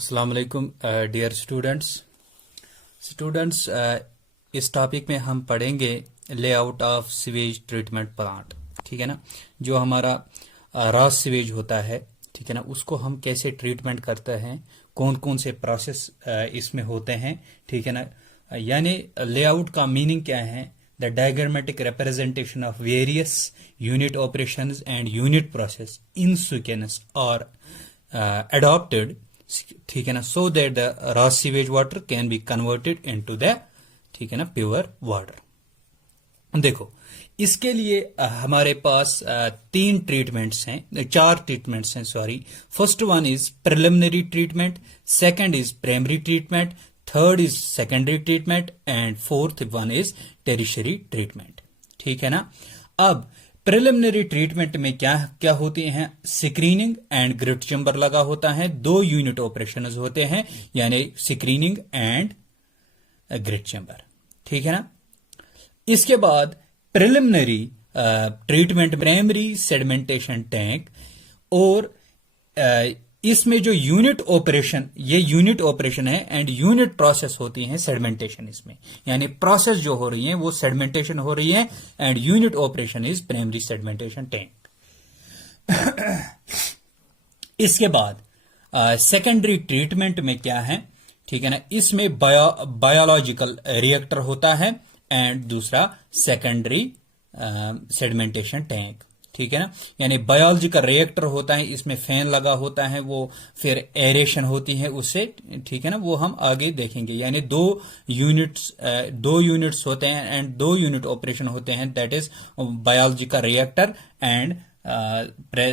अस्सलाम वालेकुम dear students इस टॉपिक में हम पढ़ेंगे layout of sewage treatment plant. ठीक है ना। जो हमारा रॉ सीवेज होता है, ठीक है ना, उसको हम कैसे ट्रीटमेंट करते हैं, कौन कौन से प्रोसेस इसमें होते हैं। ठीक है ना। यानी लेआउट का मीनिंग क्या है? The diagrammatic representation of various unit operations and unit process in sequence और adopted, ठीक है ना, so that the raw sewage water can be converted into the, ठीक है ना, प्योर वाटर। देखो, इसके लिए हमारे पास चार ट्रीटमेंट्स हैं, sorry. First one is preliminary treatment, second is primary treatment, third is secondary treatment and fourth one is tertiary treatment. ठीक है ना। अब प्रिलिमिनरी ट्रीटमेंट में क्या क्या होती हैं? स्क्रीनिंग एंड ग्रिट चेंबर लगा होता है, 2 यूनिट ऑपरेशन होते हैं, यानी स्क्रीनिंग एंड ग्रिट चेंबर। ठीक है ना। इसके बाद preliminary treatment primary sedimentation tank, और इसमें जो यूनिट ऑपरेशन है एंड यूनिट प्रोसेस होती है सेडिमेंटेशन इसमें, यानी प्रोसेस जो हो रही है वो सेडिमेंटेशन हो रही है and unit operation is primary sedimentation tank. इसके बाद सेकेंडरी ट्रीटमेंट में क्या है? ठीक है ना, इसमें बायोलॉजिकल रिएक्टर होता है एंड दूसरा सेकेंडरी सेडिमेंटेशन टैंक। ठीक है ना, यानी बायोलॉजी का रिएक्टर होता है, इसमें फैन लगा होता है, वो फिर एरेशन होती है उससे। ठीक है ना, वो हम आगे देखेंगे। यानी दो यूनिट्स होते हैं एंड 2 यूनिट ऑपरेशन होते हैं, दैट इज बायोलॉजी का reactor and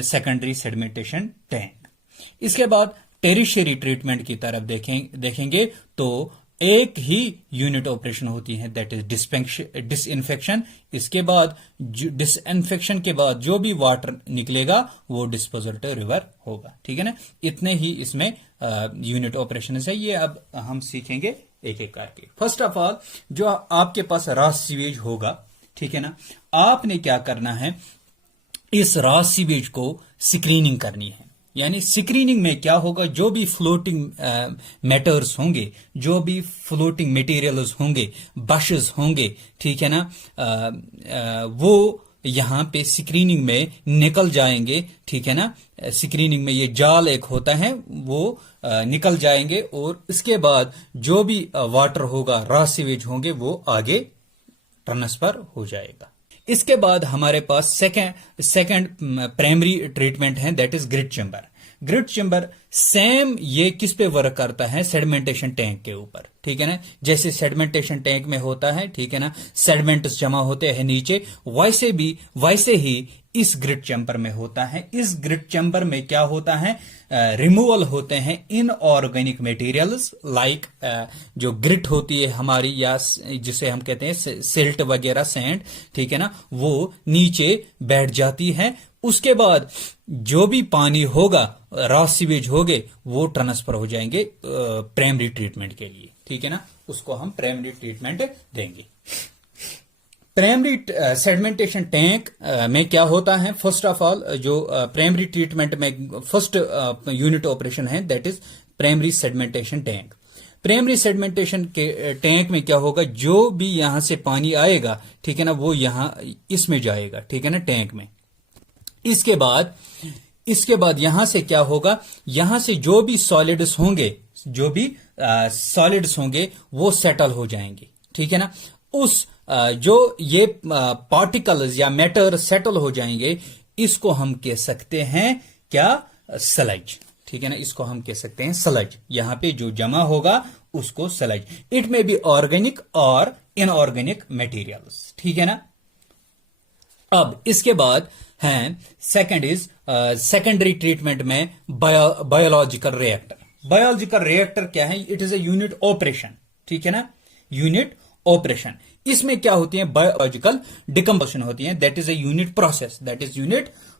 secondary sedimentation tank. इसके बाद टेरिशरी ट्रीटमेंट की तरफ देखेंगे तो एक ही यूनिट ऑपरेशन होती है, दैट इज डिसइंफेक्शन। इसके बाद डिसइंफेक्शन के बाद जो भी वाटर निकलेगा वो डिस्पोजल टू रिवर होगा। ठीक है ना। इतने ही इसमें यूनिट ऑपरेशन है। ये अब हम सीखेंगे एक एक करके। फर्स्ट ऑफ ऑल, जो आपके पास रॉ सीवेज होगा, ठीक है ना, आपने क्या करना है? इस रॉ सीवेज को स्क्रीनिंग करनी है। यानी स्क्रीनिंग में क्या होगा? जो भी फ्लोटिंग मैटर्स होंगे, जो भी फ्लोटिंग मटेरियल्स होंगे, बशेस होंगे, ठीक है ना, वो यहां पे स्क्रीनिंग में निकल जाएंगे। ठीक है ना। स्क्रीनिंग में ये जाल एक होता है, वो निकल जाएंगे और इसके बाद जो भी वाटर होगा, रॉ सीवेज होंगे, वो आगे ट्रांसफर हो जाएगा। इसके बाद हमारे पास सेकंड प्राइमरी ट्रीटमेंट है, that is grit chamber. Grit chamber same ये किस पे वर्क करता है? सेडिमेंटेशन टैंक के ऊपर। ठीक है ना। जैसे सेडिमेंटेशन टैंक में होता है, ठीक है ना, सेडिमेंट्स जमा होते हैं नीचे, वैसे ही इस ग्रिट चेंबर में होता है। इस ग्रिट चेंबर में क्या होता है? रिमूवल होते हैं इनऑर्गेनिक मटेरियल्स, लाइक जो ग्रिट होती है हमारी, या जिसे हम कहते हैं सिल्ट वगैरह, सैंड, ठीक है ना, वो नीचे बैठ जाती है। उसके बाद जो भी पानी होगा, रॉ सीवेज होगे, वो ट्रांसफर हो जाएंगे प्राइमरी ट्रीटमेंट के लिए। ठीक है ना, उसको हम प्राइमरी ट्रीटमेंट देंगे। प्राइमरी सेडिमेंटेशन टैंक में क्या होता है? फर्स्ट ऑफ ऑल, जो प्राइमरी ट्रीटमेंट में फर्स्ट यूनिट ऑपरेशन है, that is primary sedimentation tank. Primary sedimentation के टैंक में क्या होगा? जो भी यहां से पानी आएगा, ठीक है ना, वो यहां इसमें जाएगा, ठीक है ना, टैंक में। इसके बाद यहां से क्या होगा? यहां से जो भी सॉलिड्स होंगे, वो सेटल हो जाएंगे। ठीक है ना। जो ये पार्टिकल्स या मैटर सेटल हो जाएंगे, इसको हम कह सकते हैं क्या? सलज। ठीक है ना, इसको हम कह सकते हैं सलज। यहां पे जो जमा होगा उसको सलज। इट में बी ऑर्गेनिक और इनऑर्गेनिक मटेरियल्स। ठीक है ना। अब इसके बाद है सेकेंडरी ट्रीटमेंट में बायोलॉजिकल रिएक्टर। बायोलॉजिकल रिएक्टर क्या है? It is a unit operation. ठीक है ना, यूनिट ऑपरेशन। इसमें क्या होती है? बायोलॉजिकल डिकम्पोजिशन होती है, that is a unit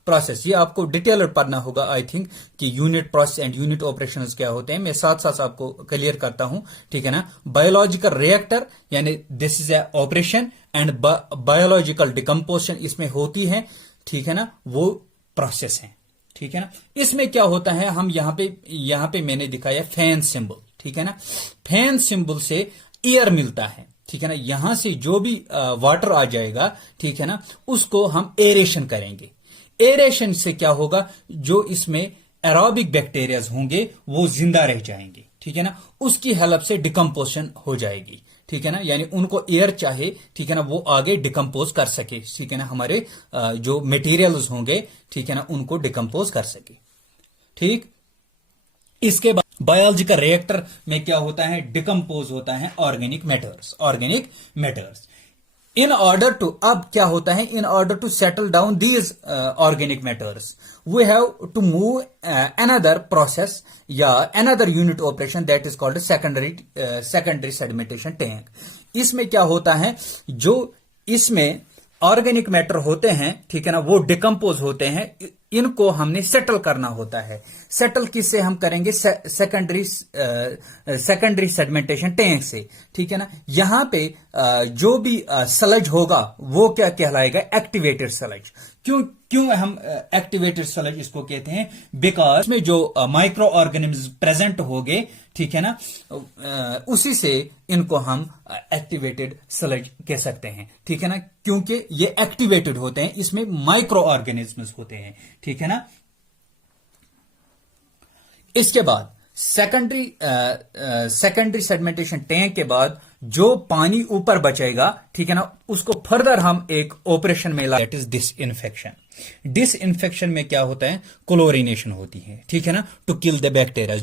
process. ये आपको डिटेल पढ़ना होगा, आई थिंक, कि unit process and unit operation क्या होते हैं। मैं साथ साथ आपको क्लियर करता हूं। ठीक है ना। बायोलॉजिकल रिएक्टर यानी this is a operation and biological decomposition इसमें होती है। ठीक है ना, वो प्रोसेस है। ठीक है ना। इसमें क्या होता है, हम यहां पे मैंने दिखाया फैन सिंबल, ठीक है ना। फैन सिंबल से एयर मिलता है, ठीक है ना। यहां से जो भी वाटर आ जाएगा, ठीक है ना, उसको हम एरेशन करेंगे। एरेशन से क्या होगा, जो इसमें एरोबिक बैक्टीरियाज होंगे वो जिंदा रह जाएंगे, ठीक है ना। उसकी हेल्प से डिकम्पोजिशन हो जाएगी, ठीक है ना। यानी उनको एयर चाहे, ठीक है ना, वो आगे डिकम्पोज कर सके, ठीक है ना। हमारे जो मटेरियल्स होंगे, ठीक है ना, उनको डिकम्पोज कर सके, ठीक। इसके बाद बायोलॉजी का रिएक्टर में क्या होता है, डिकम्पोज होता है organic matters. In order to, अब क्या होता है, in order to settle down these organic matters we have to move another process या another unit operation that is called secondary sedimentation tank. इसमें क्या होता है, जो इसमें ऑर्गेनिक मैटर होते हैं, ठीक है ना, वो डिकम्पोज होते हैं, इनको हमने सेटल करना होता है। सेटल किससे हम करेंगे, सेकेंडरी सेडिमेंटेशन टैंक से, ठीक है ना। यहां पे जो भी सलज होगा वो क्या कहलाएगा, एक्टिवेटेड सलज। क्यों हम एक्टिवेटेड सलज इसको कहते हैं, बिकॉज इसमें जो माइक्रो ऑर्गेनिज्म प्रेजेंट होंगे, ठीक है ना, उसी से इनको हम एक्टिवेटेड सलज कह सकते हैं, ठीक है ना, क्योंकि ये एक्टिवेटेड होते हैं, इसमें माइक्रो ऑर्गेनिज्म्स होते हैं, ठीक है ना। इसके बाद सेकेंडरी सेडिमेंटेशन टैंक के बाद जो पानी ऊपर बचेगा, ठीक है ना, उसको फर्दर हम एक ऑपरेशन में दैट इज डिसइंफेक्शन में क्या होता है, क्लोरिनेशन होती है, ठीक है ना, टू किल द बैक्टीरिया।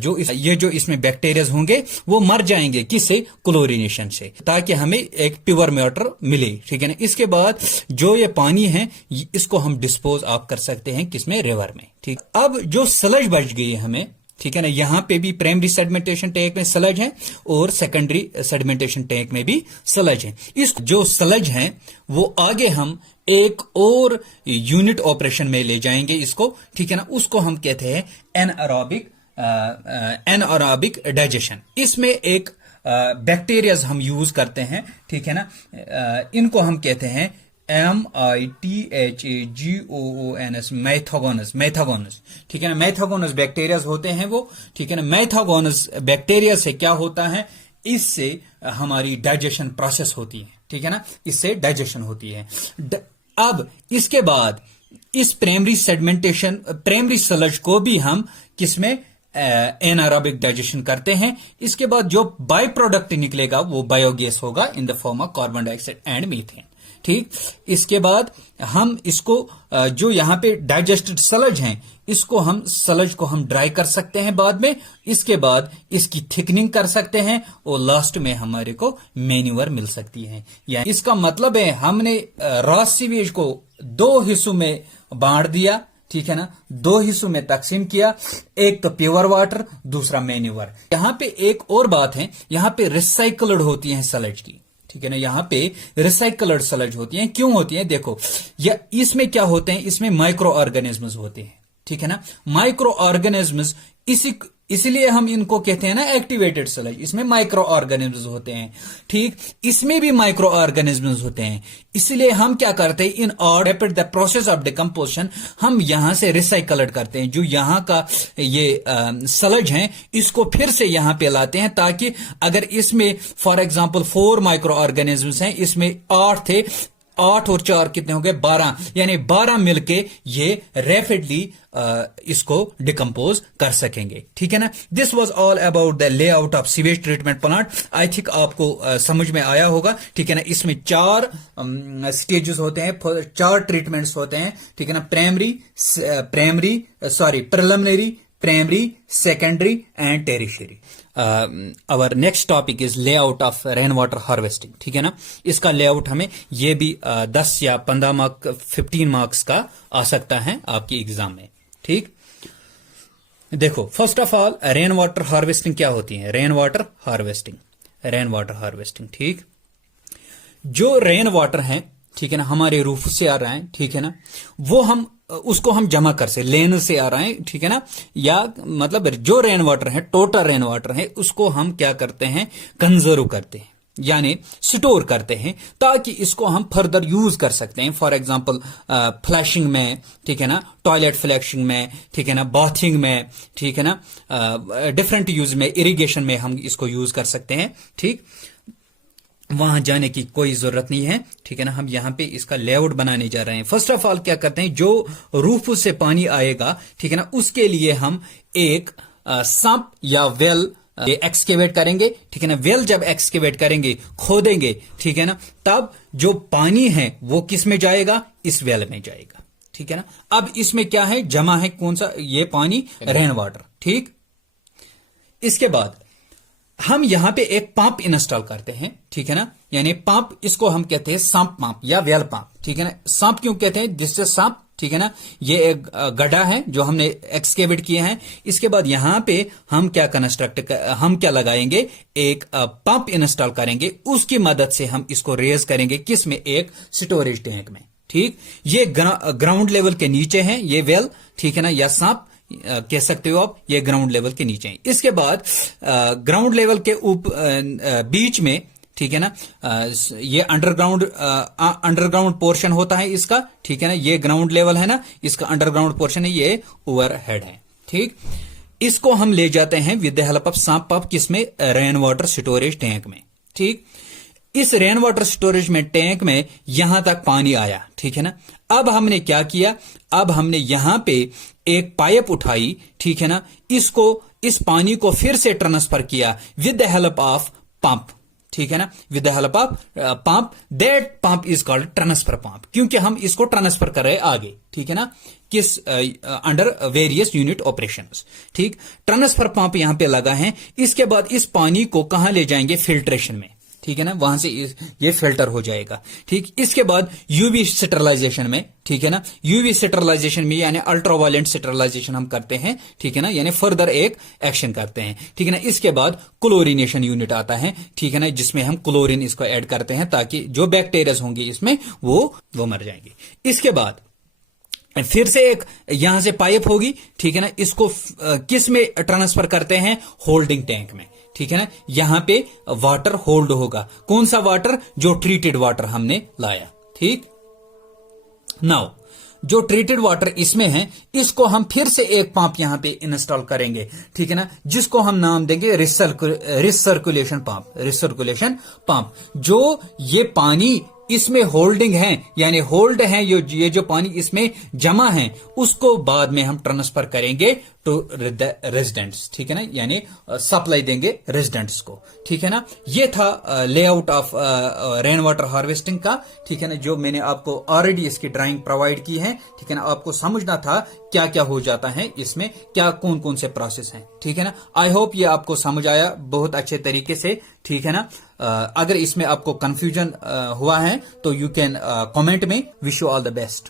जो इसमें बैक्टीरिया होंगे वो मर जाएंगे, किससे, क्लोरिनेशन से, ताकि हमें एक प्योर वाटर मिले, ठीक है ना। इसके बाद जो ये पानी है इसको हम डिस्पोज ऑफ कर सकते हैं, किसमें, रिवर में, ठीक। अब जो सलज बच गई है हमें, ठीक है ना, यहां पे भी प्राइमरी सेडिमेंटेशन टैंक में सलज है और सेकेंडरी सेडिमेंटेशन टैंक में भी सलज है। इस जो सलज है वो आगे हम एक और यूनिट ऑपरेशन में ले जाएंगे इसको, ठीक है ना, उसको हम कहते हैं एनएरोबिक डाइजेशन। इसमें एक बैक्टीरियाज हम यूज करते हैं, ठीक है ना, इनको हम कहते हैं MITHAGOONS, मैथागोनस, ठीक है ना। मैथागोनस बैक्टीरियाज होते हैं वो, ठीक है ना। मैथागोनस बैक्टीरिया से क्या होता है, इससे हमारी डाइजेशन प्रोसेस होती है, ठीक है ना, इससे डाइजेशन होती है। अब इसके बाद इस प्राइमरी सलज को भी हम किसमें, एनारोबिक डाइजेशन करते हैं। इसके बाद जो बाय प्रोडक्ट निकलेगा वो बायोगैस होगा in the form of carbon dioxide and methane, ठीक। इसके बाद हम इसको जो यहां पे डाइजेस्टेड सलज हैं, इसको हम सलज को हम ड्राई कर सकते हैं बाद में। इसके बाद इसकी थिकनिंग कर सकते हैं और लास्ट में हमारे को मैन्यूअर मिल सकती है। यानी इसका मतलब है हमने रॉ सीवेज को 2 हिस्सों में बांट दिया, ठीक है ना, 2 हिस्सों में तकसीम किया, एक तो प्योर वाटर, दूसरा मैन्यूअर। यहां पे एक और बात है, यहां पे रिसाइकल्ड होती है सलज की, ठीक है ना, यहां पे रिसाइकल्ड सलज होती हैं। क्यों होती हैं, देखो, या इसमें क्या होते हैं, इसमें माइक्रो ऑर्गेनिज्म्स होते हैं, ठीक है ना। माइक्रो ऑर्गेनिज्म्स इसलिए हम इनको कहते हैं ना एक्टिवेटेड सलज, इसमें माइक्रो ऑर्गेनिज्म्स होते हैं, ठीक। इसमें भी माइक्रो ऑर्गेनिज्म्स होते हैं, इसलिए हम क्या करते हैं, in order the process of decomposition हम यहां से रिसाइकल्ड करते हैं। जो यहां का ये सलज हैं इसको फिर से यहां पे लाते हैं, ताकि अगर इसमें फॉर एग्जांपल 4 माइक्रो ऑर्गेनिज्म्स हैं, इसमें 8 थे, 8 और 4 कितने हो गए, 12, यानी 12 मिलके ये रैपिडली इसको डिकम्पोज कर सकेंगे, ठीक है ना। This was all about the layout of sewage treatment plant. I think आपको समझ में आया होगा, ठीक है ना। इसमें 4 स्टेजेस होते हैं, 4 ट्रीटमेंट्स होते हैं, ठीक है ना। Preliminary, primary, secondary and tertiary. Our next topic is layout of rain water harvesting, ठीक है ना। इसका लेआउट हमें ये भी 10 या 15 मार्क 15 मार्क्स का आ सकता है आपकी एग्जाम में, ठीक। देखो, first of all rain water harvesting क्या होती है, रेन वाटर हार्वेस्टिंग, ठीक। जो रेन वाटर है, ठीक है ना, हमारे रूफ से आ रहा है, ठीक है ना, वो हम उसको हम जमा कर से लेन से आ रहा है, ठीक है ना, या मतलब जो रेन वाटर है, टोटल रेन वाटर है, उसको हम क्या करते हैं, कंजर्व करते हैं, यानी स्टोर करते हैं ताकि इसको हम फर्दर यूज कर सकते हैं। फॉर एग्जांपल फ्लैशिंग में, ठीक है ना, टॉयलेट फ्लैशिंग में, ठीक है ना, बाथिंग में, ठीक है ना, डिफरेंट यूज में, इरिगेशन में हम इसको यूज कर सकते हैं। ठीक, वहां जाने की कोई जरूरत नहीं है, ठीक है ना। हम यहां पे इसका लेआउट बनाने जा रहे हैं। फर्स्ट ऑफ ऑल क्या करते हैं, जो रूफ से पानी आएगा, ठीक है ना, उसके लिए हम एक सम्प या वेल एक्सकेवेट करेंगे, ठीक है ना। वेल जब एक्सकेवेट करेंगे, खोदेंगे, ठीक है ना, तब जो पानी है वो किस में जाएगा, इस वेल में जाएगा, ठीक है ना। अब इसमें क्या है, जमा है कौन सा, ये पानी, रेन वाटर। ठीक, इसके बाद हम यहां पे एक पंप इंस्टॉल करते हैं, ठीक है ना, यानी पंप, इसको हम कहते हैं सम्प पंप या वेल पंप, ठीक है ना। सम्प क्यों कहते हैं, जिससे सम्प, ठीक है ना, ये एक गड्ढा है जो हमने एक्सकेवेट किए हैं। इसके बाद यहां पे हम क्या लगाएंगे, एक पंप इंस्टॉल करेंगे, उसकी मदद से हम इसको रेज करेंगे, किस में, एक स्टोरेज टैंक में। ठीक, ये ग्राउंड लेवल के नीचे है ये वेल, ठीक है ना, या सम्प कह सकते हो आप, ये ग्राउंड लेवल के नीचे है। इसके बाद ग्राउंड लेवल के बीच में, ठीक है ना, ये अंडरग्राउंड पोर्शन होता है इसका, ठीक है ना, ये ग्राउंड लेवल है ना, इसका अंडरग्राउंड पोर्शन है, ये ओवरहेड है। ठीक, इसको हम ले जाते हैं with the help of sump pump, किसमें, रेन वाटर स्टोरेज टैंक में। ठीक, इस रेन वाटर स्टोरेज में टैंक में यहां तक पानी आया, ठीक है ना। अब हमने क्या किया, अब हमने यहां पे एक पाइप उठाई, ठीक है ना, इस पानी को फिर से ट्रांसफर किया with the help of pump, ठीक है ना, with the help of pump. That pump is called transfer pump, क्योंकि हम इसको ट्रांसफर कर रहे आगे, ठीक है ना, किस अंडर वेरियस यूनिट ऑपरेशंस। ठीक, ट्रांसफर पंप यहां पे लगा है। इसके बाद इस पानी को कहां ले जाएंगे, फिल्ट्रेशन में, ठीक है ना, वहां से ये फिल्टर हो जाएगा। ठीक, इसके बाद यूवी स्टरलाइजेशन में, ठीक है ना, यूवी स्टरलाइजेशन में यानी अल्ट्रावायलेंट स्टरलाइजेशन हम करते हैं, ठीक है ना, यानी फर्दर एक एक्शन करते हैं, ठीक है ना। इसके बाद क्लोरिनेशन यूनिट आता है, ठीक है ना, जिसमें हम क्लोरीन इसको ऐड करते हैं ताकि जो बैक्टीरिया होंगे इसमें वो मर जाएंगे। इसके बाद फिर से एक यहां से पाइप होगी, ठीक है ना, इसको किस में ट्रांसफर करते हैं, होल्डिंग टैंक में, ठीक है ना। यहां पे वाटर होल्ड होगा, कौन सा वाटर, जो ट्रीटेड वाटर हमने लाया। ठीक, नाउ जो ट्रीटेड वाटर इसमें है, इसको हम फिर से एक पंप यहां पे इंस्टॉल करेंगे, ठीक है ना, जिसको हम नाम देंगे रिसर्कुलेशन पंप। जो ये पानी इसमें होल्डिंग है, यानी होल्ड है, ये जो पानी इसमें जमा है, उसको बाद में हम ट्रांसफर करेंगे टू रेजिडेंट्स, ठीक है ना, यानी सप्लाई देंगे रेजिडेंट्स को, ठीक है ना। ये था layout of rain water harvesting का, ठीक है ना, जो मैंने आपको ऑलरेडी इसकी ड्राइंग प्रोवाइड की है, ठीक है ना। आपको समझना था क्या क्या हो जाता है इसमें, क्या कौन कौन से प्रोसेस हैं, ठीक है ना। आई होप ये आपको समझ आया बहुत अच्छे तरीके से, ठीक है ना। अगर इसमें आपको कंफ्यूजन हुआ है तो यू कैन कमेंट में। Wish you all the best.